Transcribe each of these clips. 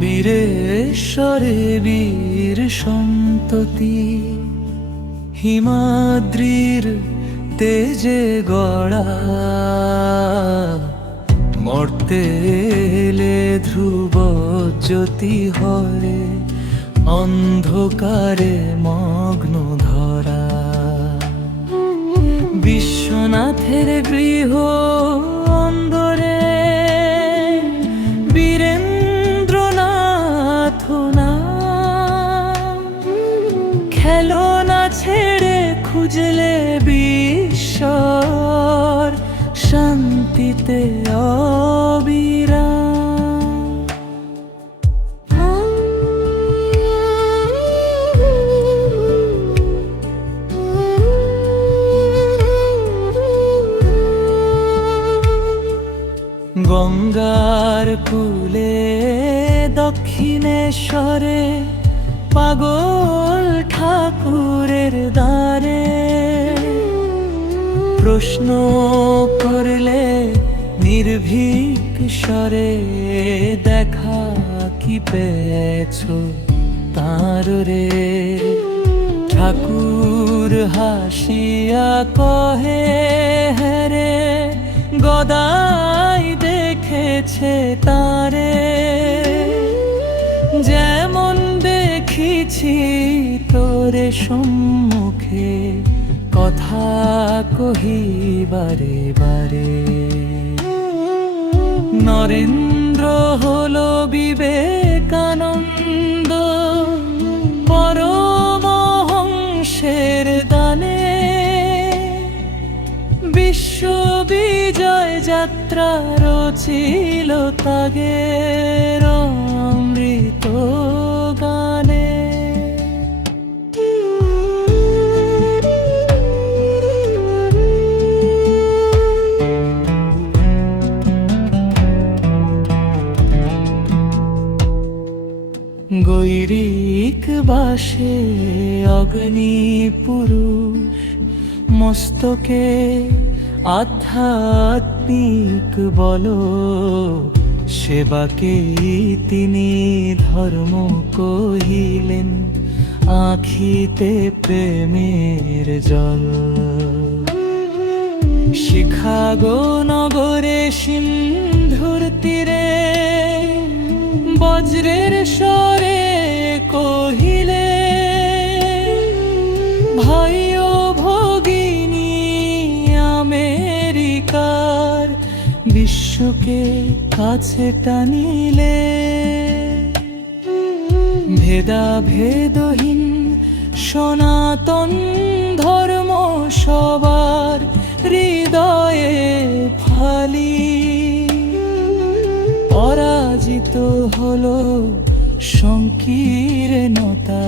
বীরেশ্বরে বীর সন্ততি, হিমাদ্রির তেজে গড়া, মর্তে এলে ধ্রুব জ্যোতি হয়, অন্ধকারে মগ্ন ধরা। বিশ্বনাথের গৃহ অন্দরে বীরেন্দ্রনাথ নাম, খেলনা ছেড়ে খুঁজলে ঈশ্বর, শান্তিতে অবিরাম। গঙ্গার কূলে দক্ষিণেশ্বরে, পাগল ঠাকুরের দ্বারে, প্রশ্ন করলে নির্ভীক স্বরে, দেখা কি পেয়েছ তার রে? ঠাকুর হাসিয়া কহে, হ্যারে গদাই দেখেছে তারে, যেমন দেখিছি তোরে সম্মুখে, কথা কহিবারে বারে। নরেন্দ্র হলো বিবেকানন্দ, পরমহংসের দানে, বিশ্ব বিজয় যাত্রা রচিল তাগের অমৃত গানে। গৈরিক বাসে অগ্নি পুরুষ, মস্তকে আধ্যাত্মিক বল, সেবাকেই তিনি ধর্ম কহিলেন, আখিতে প্রেমের জল। শিকাগো নগরে সিন্ধুর তীরে, বজ্রের স্বরে কহিলে, ভাই ও ভগিনী আমেরিকার, বিশ্বকে কাছে টানিলে। ভেদাভেদহীন সনাতন ধর্ম সবার হৃদয়ে ফালি, পরাজিত হলো সংকীর্ণতা,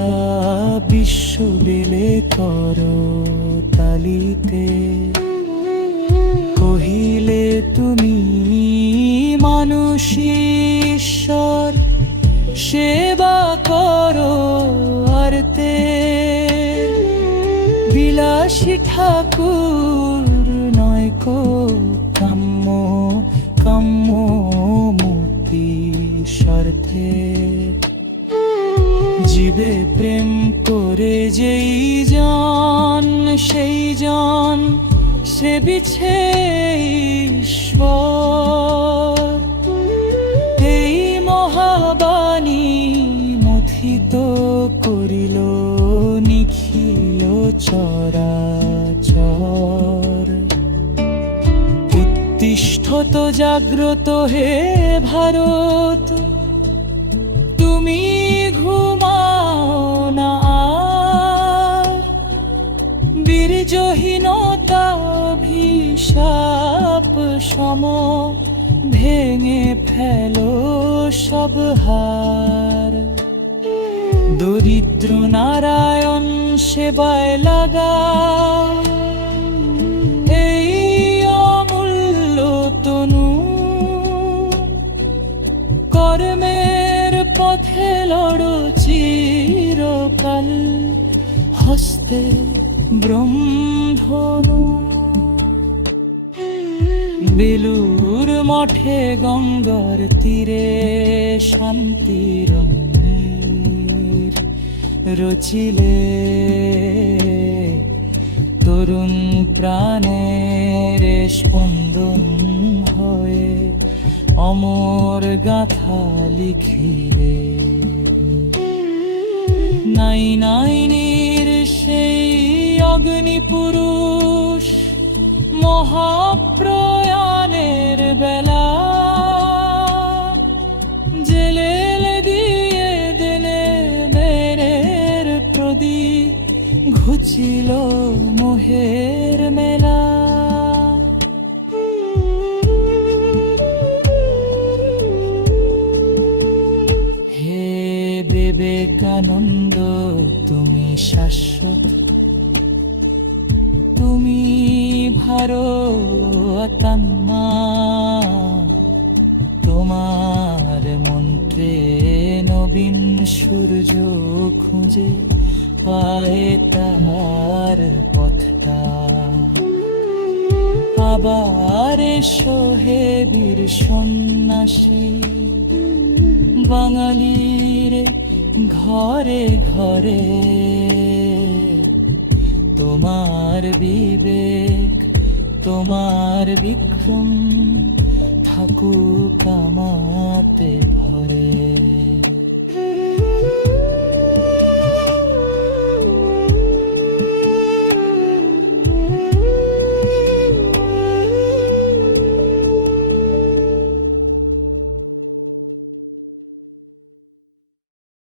বিশ্ব বিলে কর তালিতে। কহিলে তুমি মানুষ ঈশ্বর, সেবা করো আরতে। বিলাসী ঠাকুর নয় কো কাম্য, কাম্য মুক্তি স্বার্থে। জীবে প্রেম করে যেই জন, সেই জন সে বিছে ঈশ্বর। এই মহাবাণী মথিত করিল নিখিল চরাচর। উত্তিষ্ঠত জাগ্রত হে ভারত, তুমি ঘুমাও সম ভেঙে ফেলো সব হার। দরিদ্র নারায়ণ সেবায় লাগাও এই অমূল্য তনু। কর্মের পথে লড়ো চিরকাল, হস্তে ব্রহ্মধনু। বেলুর মঠে গঙ্গার তীরে শান্তির মন্দির রচিলে, তরুণ প্রাণের স্পন্দন হয়ে অমর গাথা লিখিলে। নাই নাইনের সেই অগ্নিপুরুষ মহাপ্রয়াণের বেলা, জেলে দিয়ে দিলে বেরের প্রদীপ ঘুচিল মোহের মেলা। হে বিবেকানন্দ তুমি শাশ্বত, তুমি ভারতাত্মা। তোমার মন্ত্রে নবীন সূর্য খুঁজে পায় তাহার পথটা। আবার এসো হে বীর সন্ন্যাসী, বাঙালির ঘরে ঘরে তোমার বিবেক তোমার বিক্রম থাকুক আমাতে ভরে।